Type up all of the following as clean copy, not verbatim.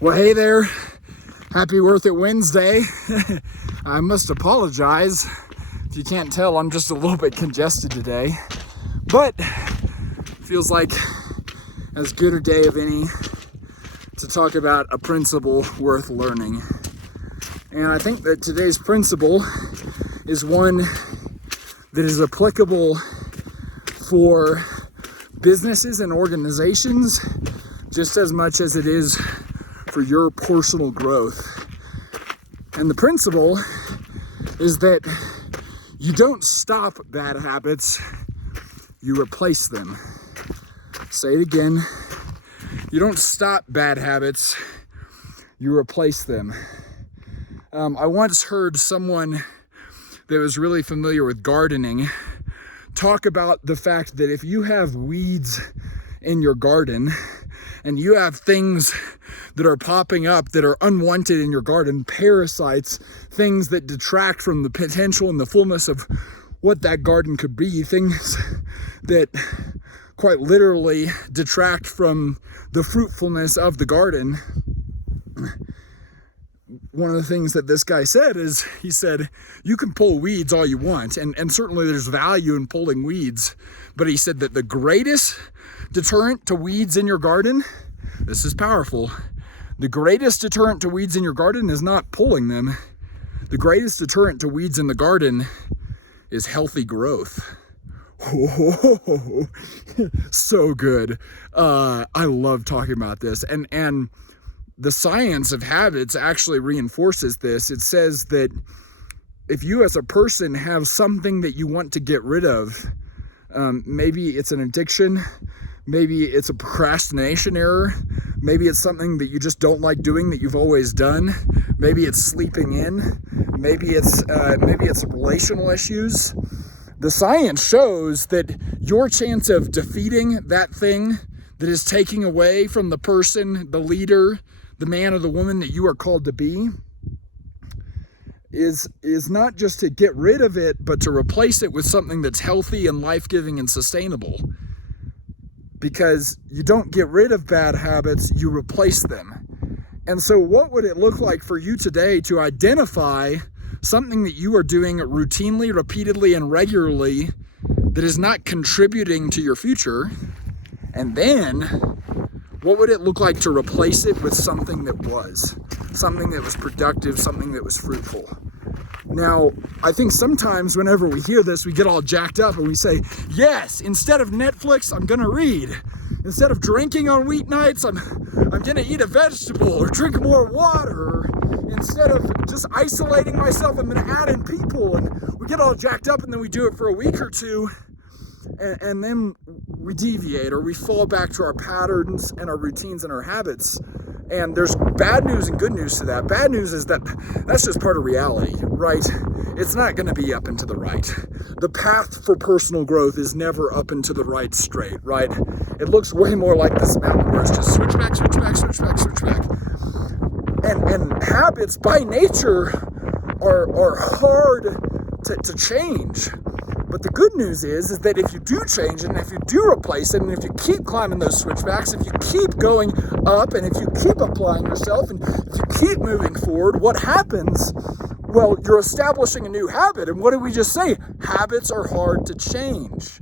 Well, hey there. Happy Worth It Wednesday. I must apologize. If you can't tell, I'm just a little bit congested today. But feels like as good a day of any to talk about a principle worth learning. And I think that today's principle is one that is applicable for businesses and organizations just as much as it is for your personal growth. And the principle is that you don't stop bad habits, you replace them. Say it again. You don't stop bad habits, you replace them. I once heard someone that was really familiar with gardening talk about the fact that if you have weeds in your garden and you have things that are popping up that are unwanted in your garden, parasites, things that detract from the potential and the fullness of what that garden could be, things that quite literally detract from the fruitfulness of the garden. One of the things that this guy said is, he said, you can pull weeds all you want, and certainly there's value in pulling weeds, but he said that the greatest deterrent to weeds in your garden, this is powerful, the greatest deterrent to weeds in your garden is not pulling them. The greatest deterrent to weeds in the garden is healthy growth. Oh, so good. I love talking about this. And the science of habits actually reinforces this. It says that if you as a person have something that you want to get rid of, maybe it's an addiction, maybe it's a procrastination error, maybe it's something that you just don't like doing that you've always done, maybe it's sleeping in, maybe it's relational issues. The science shows that your chance of defeating that thing that is taking away from the person, the leader, the man or the woman that you are called to be is not just to get rid of it, but to replace it with something that's healthy and life-giving and sustainable. Because you don't get rid of bad habits, you replace them. And so what would it look like for you today to identify something that you are doing routinely, repeatedly, and regularly that is not contributing to your future? And then what would it look like to replace it with something that was productive, something that was fruitful? Now, I think sometimes whenever we hear this, we get all jacked up and we say, yes, instead of Netflix, I'm gonna read. Instead of drinking on weeknights, I'm gonna eat a vegetable or drink more water. Instead of just isolating myself, I'm gonna add in people. And we get all jacked up and then we do it for a week or two. And then we deviate or we fall back to our patterns and our routines and our habits. And there's bad news and good news to that. Bad news is that that's just part of reality, right? It's not going to be up and to the right. The path for personal growth is never up and to the right straight, right? It looks way more like this mountain where it's just switch back, switch back, switch back, switch back. And habits by nature are hard to change. But the good news is that if you do change it, and if you do replace it, and if you keep climbing those switchbacks, if you keep going up, and if you keep applying yourself, and if you keep moving forward, what happens? Well, you're establishing a new habit. And what did we just say? Habits are hard to change.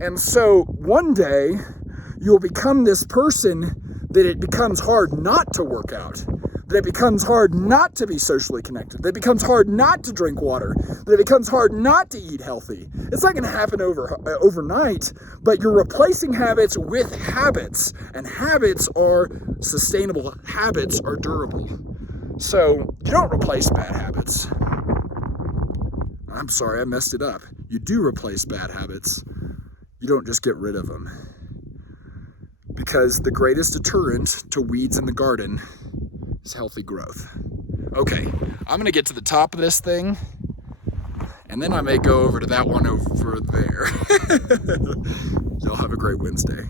And so one day, you'll become this person that it becomes hard not to work out. That it becomes hard not to be socially connected, that it becomes hard not to drink water, that it becomes hard not to eat healthy. It's not going to happen overnight, but you're replacing habits with habits, and habits are sustainable, habits are durable. So you don't replace bad habits. I'm sorry, I messed it up. You do replace bad habits. You don't just get rid of them. Because the greatest deterrent to weeds in the garden is healthy growth. Okay, I'm gonna get to the top of this thing, and then I may go over to that one over there. Y'all have a great Wednesday.